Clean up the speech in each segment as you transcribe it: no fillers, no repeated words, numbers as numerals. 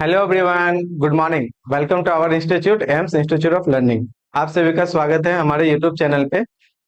Hello everyone, good morning. Welcome to our institute AIMS institute of learning. आप सभी का स्वागत है हमारे यूट्यूब चैनल पे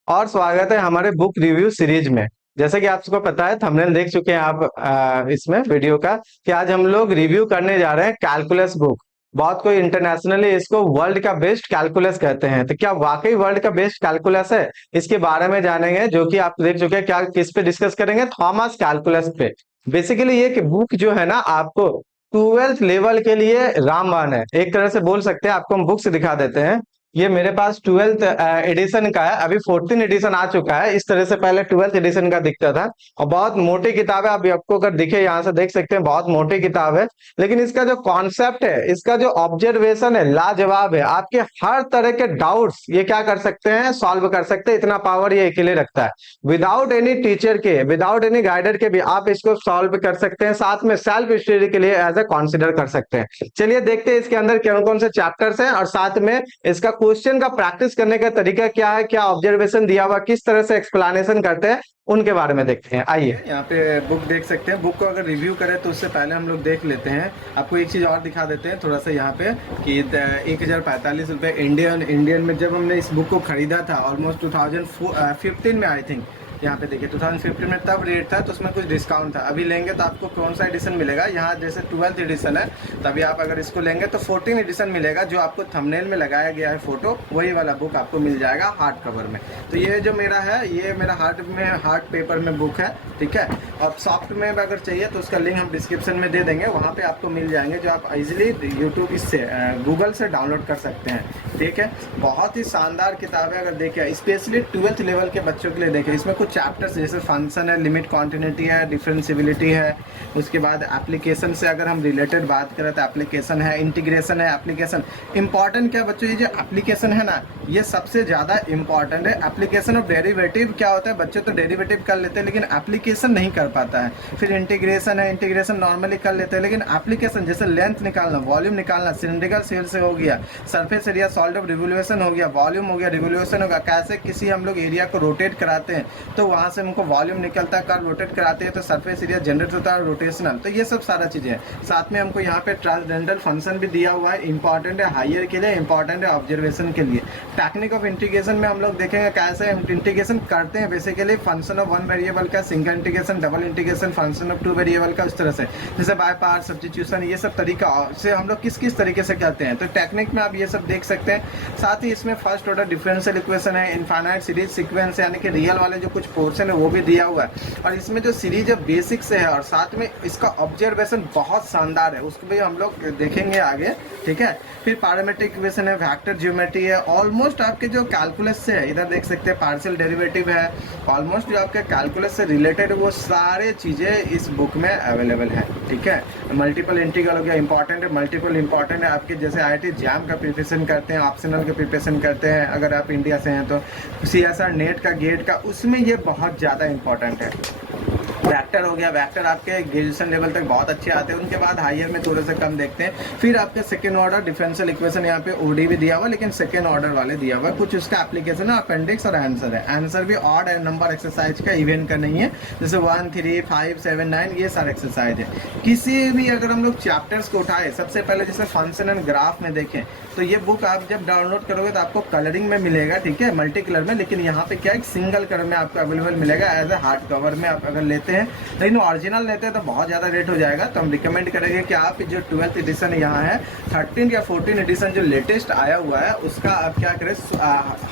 और स्वागत है हमारे बुक रिव्यू सीरीज में। जैसे कि आप सबको पता है, थंबनेल देख चुके हैं आप इसमें वीडियो का कि आज हम लोग रिव्यू करने जा रहे हैं कैलकुलस बुक। बहुत कोई इंटरनेशनली इसको वर्ल्ड का बेस्ट कैलकुलस कहते हैं, तो क्या वाकई वर्ल्ड का बेस्ट कैलकुलस है? इसके बारे में जानेंगे, जो कि आप देख चुके हैं। क्या किस पे डिस्कस करेंगे? थॉमस कैलकुलस पे। बेसिकली ये कि बुक जो है ना, आपको 12th लेवल के लिए रामबाण है, एक तरह से बोल सकते हैं। आपको हम बुक्स दिखा देते हैं। ये मेरे पास 12th एडिशन का है, अभी 14 एडिशन आ चुका है। इस तरह से पहले 12th एडिशन का दिखता था और बहुत मोटी किताब है। अभी आपको अगर दिखे, यहाँ से देख सकते हैं, बहुत मोटी किताब है। लेकिन इसका जो कॉन्सेप्ट है, इसका जो ऑब्जर्वेशन है, लाजवाब है। आपके हर तरह के डाउट्स ये क्या कर सकते हैं, सॉल्व कर सकते हैं। इतना पावर ये अकेले रखता है। विदाउट एनी टीचर के, विदाउट एनी गाइडर के भी आप इसको सॉल्व कर सकते हैं। साथ में सेल्फ स्टडी के लिए एज ए कंसीडर कर सकते हैं। चलिए देखते हैं इसके अंदर कौन कौन से चैप्टर्स हैं और साथ में इसका क्वेश्चन का प्रैक्टिस करने का तरीका क्या है, क्या ऑब्जर्वेशन दिया हुआ, किस तरह से एक्सप्लेनेशन करते हैं, उनके बारे में देखते हैं। आइए, यहाँ पे बुक देख सकते हैं। बुक को अगर रिव्यू करें तो उससे पहले हम लोग देख लेते हैं। आपको एक चीज और दिखा देते हैं थोड़ा सा यहाँ पे कि 1045 रुपए इंडियन में जब हमने इस बुक को खरीदा था, ऑलमोस्ट 2015 में आई थिंक। यहाँ पे देखिए 2015 में तब रेट था, तो उसमें कुछ डिस्काउंट था। अभी लेंगे तो आपको कौन सा एडिशन मिलेगा, यहाँ जैसे 12th एडिशन है, तभी आप अगर इसको लेंगे तो 14 एडिशन मिलेगा। जो आपको थंबनेल में लगाया गया है फोटो, वही वाला बुक आपको मिल जाएगा हार्ड कवर में। तो ये जो मेरा है, ये मेरा हार्ड पेपर में बुक है, ठीक है। और सॉफ्ट में अगर चाहिए तो उसका लिंक हम डिस्क्रिप्शन में दे देंगे, वहाँ पे आपको मिल जाएंगे, जो आप इजिली यूट्यूब इससे गूगल से डाउनलोड कर सकते हैं, ठीक है। बहुत ही शानदार किताब है। अगर देखें, स्पेशली 12th लेवल के बच्चों के लिए देखें, इसमें कुछ चैप्टर्स जैसे फंक्शन है, लिमिट कॉन्टिन्यूटी है, डिफरेंशियबिलिटी है। उसके बाद एप्लीकेशन से अगर हम रिलेटेड बात करें तो एप्लीकेशन है, इंटीग्रेशन है। एप्लीकेशन इंपॉर्टेंट क्या बच्चों, ये जो एप्लीकेशन है ना, ये सबसे ज़्यादा इंपॉर्टेंट है। एप्लीकेशन ऑफ डेरिवेटिव क्या होता है, बच्चे तो डेरिवेटिव कर लेते हैं लेकिन एप्लीकेशन नहीं कर पाता है। फिर इंटीग्रेशन है, इंटीग्रेशन नॉर्मली कर लेते हैं लेकिन एप्लीकेशन जैसे लेंथ निकालना, वॉल्यूम निकालना, सिलेंड्रिकल शेल से हो गया, surface area solve of revolution हो गया, वॉल्यूम हो गया, रिवोल्यूशन होगा। कैसे किसी हम लोग एरिया को रोटेट कराते हैं तो वहाँ से हमको वॉल्यूम निकलता है, कर्व रोटेट कराते हैं तो सरफेस एरिया जनरेट होता है रोटेशनल। तो ये सब सारा चीज़ें हैं। साथ में हमको यहाँ पे ट्रांसडेंडल फंक्शन भी दिया हुआ है, इंपॉर्टेंट है हायर के लिए, इंपॉर्टेंट है ऑब्जर्वेशन के लिए। टेक्निक ऑफ इंटीग्रेशन में हम लोग देखेंगे कैसे हम इंटीग्रेशन करते हैं। Basically function of one variable का single integration, double integration, function of two variable का, उस तरह से जैसे बाय पार्ट, सब्स्टिट्यूशन, ये सब तरीका से हम लोग किस किस तरीके से करते हैं। तो टेक्निक में आप ये सब देख सकते हैं। साथ ही इसमें फर्स्ट ऑर्डर डिफरेंशियल इक्वेशन है, इनफाइनाइट सीरीज सीक्वेंस यानी कि रियल वाले जो कुछ पोर्शन है वो भी दिया हुआ है। और इसमें जो सीरीज है बेसिक से है और साथ में इसका ऑब्जर्वेशन बहुत शानदार है, उसको भी हम लोग देखेंगे आगे, ठीक है। फिर पैरामीट्रिक इक्वेशन है, वेक्टर ज्योमेट्री है, ऑलमोस्ट आपके जो कैलकुलस से है, इधर देख सकते हैं पार्शियल डेरिवेटिव है। ऑलमोस्ट जो आपके कैलकुलस से रिलेटेड वो सारे चीज़ें इस बुक में अवेलेबल है, ठीक है। मल्टीपल इंटीग्रल हो गया, इंपॉर्टेंट है, मल्टीपल इंपॉर्टेंट है। आपके जैसे IIT जैम का प्रिपरेशन करते हैं, ऑप्शनल का प्रिपरेशन करते हैं, अगर आप इंडिया से हैं तो CSR नेट का, गेट का, उसमें ये बहुत ज़्यादा इंपॉर्टेंट है। वेक्टर हो गया, वेक्टर आपके ग्रेजुएशन लेवल तक बहुत अच्छे आते हैं, उनके बाद हायर में थोड़े से कम देखते हैं। फिर आपके सेकेंड ऑर्डर डिफरेंशियल इक्वेशन, यहाँ पे OD भी दिया हुआ लेकिन सेकेंड ऑर्डर वाले दिया हुआ। कुछ उसका एप्लीकेशन है, अपेंडिक्स और आंसर है। आंसर भी ऑड नंबर एक्सरसाइज का, इवेंट का नहीं है, जैसे 1, 3, 5, 7, 9 ये सारे एक्सरसाइज है। किसी भी अगर हम लोग चैप्टर्स को उठाए, सबसे पहले जैसे फंक्शन एंड ग्राफ में देखें तो ये बुक आप जब डाउनलोड करोगे तो आपको कलरिंग में मिलेगा, ठीक है, मल्टी कलर में। लेकिन यहाँ पे क्या एक सिंगल कलर में आपको अवेलेबल मिलेगा एज ए हार्ड कवर में आप अगर लेते हैं। लेकिन ओरिजिनल लेते हैं तो बहुत ज़्यादा रेट हो जाएगा, तो हम रिकमेंड करेंगे कि आप जो 12th एडिशन यहाँ है, 13 या 14 एडिशन जो लेटेस्ट आया हुआ है उसका आप क्या करें,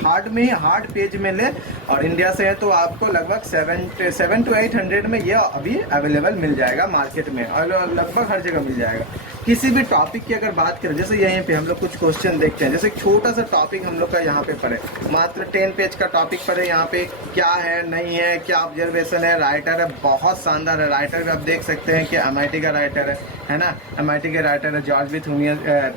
हार्ड में ही, हार्ड पेज में ले। और इंडिया से है तो आपको लगभग 700 to 800 में ये अभी अवेलेबल मिल जाएगा मार्केट में, और लगभग हर जगह मिल जाएगा। किसी भी टॉपिक की अगर बात करें, जैसे यहीं पे हम लोग कुछ क्वेश्चन देखते हैं, जैसे एक छोटा सा टॉपिक हम लोग का यहाँ पे पढ़े, मात्र 10 पेज का टॉपिक पढ़े। यहाँ पे क्या है, नहीं है, क्या ऑब्जर्वेशन है, राइटर है, बहुत शानदार है। राइटर आप देख सकते हैं कि MIT का राइटर है ना, MIT के राइटर है जॉर्ज बी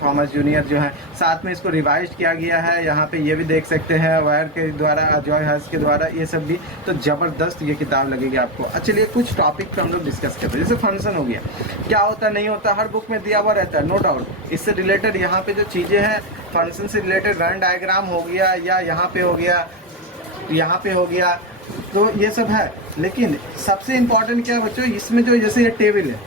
थॉमस जूनियर जो है। साथ में इसको रिवाइज किया गया है, यहाँ पे ये भी देख सकते हैं वायर के द्वारा, जॉय हर्स के द्वारा, ये सब भी। तो जबरदस्त ये किताब लगेगी आपको। चलिए कुछ टॉपिक पर हम लोग डिस्कस करते हैं। जैसे फंक्शन हो गया, क्या होता है, नहीं होता, हर बुक में दिया हुआ रहता है, नो डाउट। इससे रिलेटेड यहाँ पे जो चीज़ें हैं, फंक्शन से रिलेटेड रन डायग्राम हो गया, या यहाँ पे हो गया, यहाँ पे हो गया, तो ये सब है। लेकिन सबसे इम्पोर्टेंट क्या है बच्चों, इसमें जो जैसे ये टेबल है,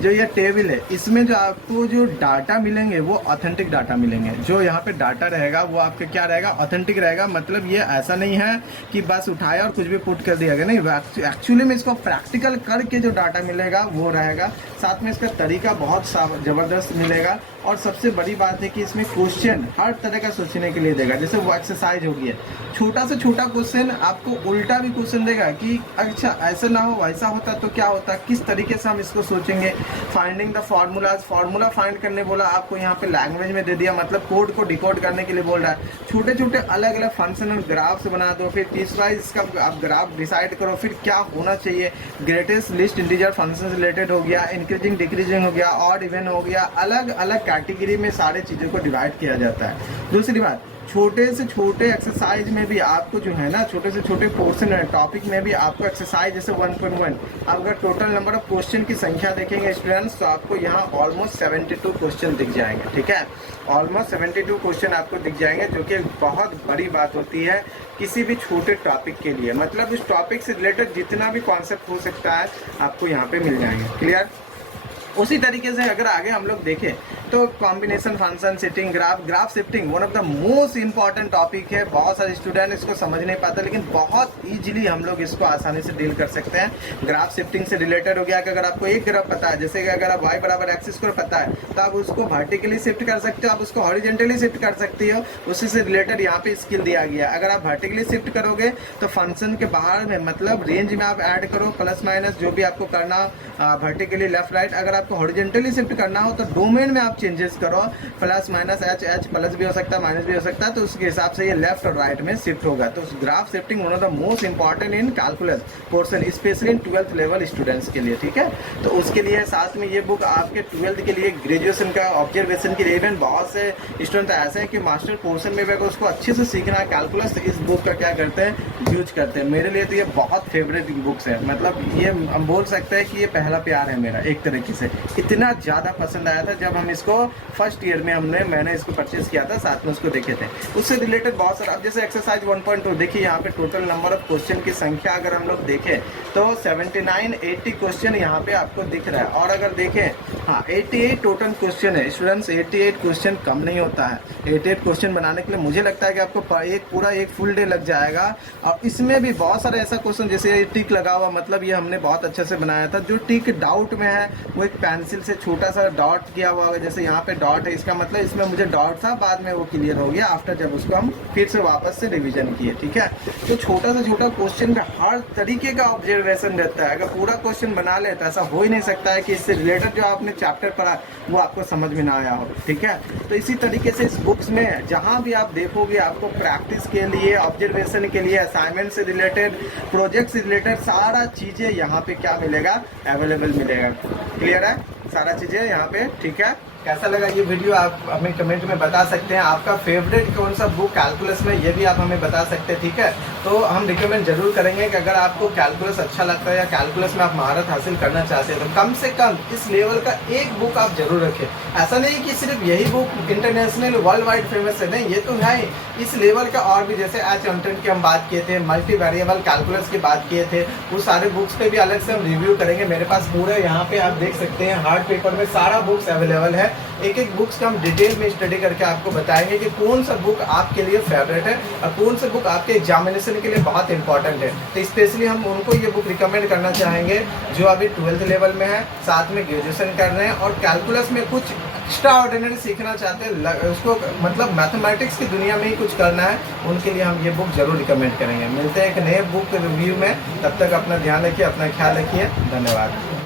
जो ये टेबल है इसमें जो आपको जो डाटा मिलेंगे वो ऑथेंटिक डाटा मिलेंगे। जो यहाँ पे डाटा रहेगा वो आपके क्या रहेगा, ऑथेंटिक रहेगा। मतलब ये ऐसा नहीं है कि बस उठाया और कुछ भी पुट कर दिया गया, नहीं, एक्चुअली में इसको प्रैक्टिकल करके जो डाटा मिलेगा वो रहेगा। साथ में इसका तरीका बहुत ज़बरदस्त मिलेगा। और सबसे बड़ी बात है कि इसमें क्वेश्चन हर तरह का सोचने के लिए देगा। जैसे वो एक्सरसाइज हो गया, छोटा से छोटा क्वेश्चन आपको उल्टा भी क्वेश्चन देगा कि अच्छा ऐसा ना हो वैसा होता तो क्या होता, किस तरीके से हम इसको सोचेंगे। Finding the formulas, formula find करने बोला आपको, यहाँ पे लैंग्वेज में दे दिया, मतलब कोड को डिकोड करने के लिए बोल रहा है। छोटे छोटे अलग अलग फंक्शन और ग्राफ्स बना दो, फिर तीसरा इसका आप ग्राफ डिसाइड करो, फिर क्या होना चाहिए। Greatest list integer function related हो गया, इंक्रीजिंग डिक्रीजिंग हो गया, ऑड इवन हो गया। अलग अलग कैटेगरी में सारे चीज़ों को डिवाइड किया जाता है। दूसरी बात, छोटे से छोटे एक्सरसाइज में भी आपको जो है ना, छोटे से छोटे पोर्शन है टॉपिक में भी आपको एक्सरसाइज जैसे 1.1, अगर टोटल नंबर ऑफ क्वेश्चन की संख्या देखेंगे स्टूडेंट्स तो आपको यहाँ ऑलमोस्ट 72 क्वेश्चन दिख जाएंगे। ठीक है, ऑलमोस्ट 72 क्वेश्चन आपको दिख जाएंगे, जो कि बहुत बड़ी बात होती है किसी भी छोटे टॉपिक के लिए। मतलब उस टॉपिक से रिलेटेड जितना भी कॉन्सेप्ट हो सकता है आपको यहाँ पे मिल जाएंगे। क्लियर। उसी तरीके से अगर आगे हम लोग देखें तो combination function, shifting, graph shifting one of the most important topic है। बहुत सारे स्टूडेंट इसको समझ नहीं पाते, लेकिन बहुत इजीली हम लोग इसको आसानी से डील कर सकते हैं। ग्राफ शिफ्टिंग से रिलेटेड हो गया कि अगर आपको एक ग्राफ पता है, जैसे कि अगर आप y बराबर एक्स स्क्वायर पता है तो आप उसको वर्टिकली शिफ्ट कर सकते हो, आप उसको हॉरिजेंटली शिफ्ट कर सकती हो। उसी से रिलेटेड यहाँ पे स्किल दिया गया है। अगर आप वर्टिकली शिफ्ट करोगे तो फंक्शन के बाहर में मतलब रेंज में आप ऐड करो प्लस माइनस जो भी आपको करना, वर्टिकली लेफ्ट राइट। अगर आपको हॉरिजेंटली शिफ्ट करना हो तो डोमेन में आप चेंजेस करो, प्लस माइनस एच प्लस भी हो सकता है माइनस भी हो सकता है, तो उसके हिसाब से ये लेफ्ट और राइट में शिफ्ट होगा। तो graph shifting one of the most important in calculus portion, specially in 12th level students के लिए। ठीक है, तो उसके लिए साथ में ये बुक आपके 12th के लिए, ग्रेजुएशन का ऑब्जर्वेशन के लिए, इवन बहुत से स्टूडेंट ऐसे हैं कि मास्टर पोर्शन में भी अगर उसको अच्छे से सीखना है कैलकुलस, तो इस बुक का क्या करते हैं, यूज करते हैं। मेरे लिए तो ये बहुत फेवरेट बुक्स है। मतलब ये हम बोल सकते हैं कि ये पहला प्यार है मेरा एक तरीके से। इतना ज़्यादा पसंद आया था जब हम इसको फर्स्ट ईयर में मैंने इसको परचेज किया था, साथ में उसको देखे थे। उससे रिलेटेड बहुत सारा, अब जैसे एक्सरसाइज 1.2 देखिए, यहाँ पे टोटल नंबर ऑफ क्वेश्चन की संख्या अगर हम लोग देखें तो 79-80 क्वेश्चन यहाँ पे आपको दिख रहा है। और अगर देखें, हाँ 88 टोटल क्वेश्चन है स्टूडेंट्स। 88 क्वेश्चन कम नहीं होता है। 88 क्वेश्चन बनाने के लिए मुझे लगता है कि आपको पूरा एक फुल डे लग जाएगा। और इसमें भी बहुत सारे ऐसा क्वेश्चन, जैसे टिक लगा हुआ, मतलब ये हमने बहुत अच्छे से बनाया था। जो टिक डाउट में है वो एक पेंसिल से छोटा सा डॉट किया हुआ है, जैसे यहाँ पे डॉट है, इसका मतलब इसमें मुझे डॉट था, बाद में वो क्लियर हो गया आफ्टर जब उसको हम फिर से वापस से रिवीजन किए। ठीक है, तो छोटा से छोटा क्वेश्चन का हर तरीके का ऑब्जर्वेशन रहता है। अगर पूरा क्वेश्चन बना ले तो ऐसा हो ही नहीं सकता है कि इससे रिलेटेड जो आपने चैप्टर पढ़ा वो आपको समझ में ना आया हो। ठीक है, तो इसी तरीके से इस बुक्स में जहाँ भी आप देखोगे आपको प्रैक्टिस के लिए, ऑब्जर्वेशन के लिए, असाइनमेंट से रिलेटेड, प्रोजेक्ट से रिलेटेड सारा चीज़ें यहाँ पे क्या मिलेगा, अवेलेबल मिलेगा। क्लियर है, सारा चीज़ें यहाँ पे। ठीक है, कैसा लगा ये वीडियो आप हमें कमेंट में बता सकते हैं। आपका फेवरेट कौन सा बुक कैलकुलस में, ये भी आप हमें बता सकते हैं। ठीक है, तो हम रिकमेंड जरूर करेंगे कि अगर आपको कैलकुलस अच्छा लगता है या कैलकुलस में आप महारत हासिल करना चाहते हैं तो कम से कम इस लेवल का एक बुक आप जरूर रखें। ऐसा नहीं कि सिर्फ यही book international world wide famous है, नहीं, ये तो है इस लेवल का। और भी जैसे एच कंटेंट की हम बात किए थे, मल्टी वेरिएबल कैलकुलस की बात किए थे, वो सारे बुक्स पे भी अलग से हम रिव्यू करेंगे। मेरे पास पूरे यहाँ पे आप देख सकते हैं हार्ड पेपर में सारा बुक्स अवेलेबल है। एक एक बुक्स का हम डिटेल में स्टडी करके आपको बताएंगे कि कौन सा बुक आपके लिए फेवरेट है और कौन सा बुक आपके एग्जामिनेशन के लिए बहुत इंपॉर्टेंट है। तो स्पेशली हम उनको ये बुक रिकमेंड करना चाहेंगे जो अभी 12th लेवल में है, साथ में ग्रेजुएशन कर रहे हैं और कैलकुलस में कुछ एक्स्ट्रा ऑर्डिनरी सीखना चाहते हैं, उसको मतलब मैथमेटिक्स की दुनिया में ही कुछ करना है, उनके लिए हम ये बुक जरूर रिकमेंड करेंगे। मिलते हैं एक नए बुक रिव्यू में, तब तक अपना ध्यान रखिए, अपना ख्याल रखिए। धन्यवाद।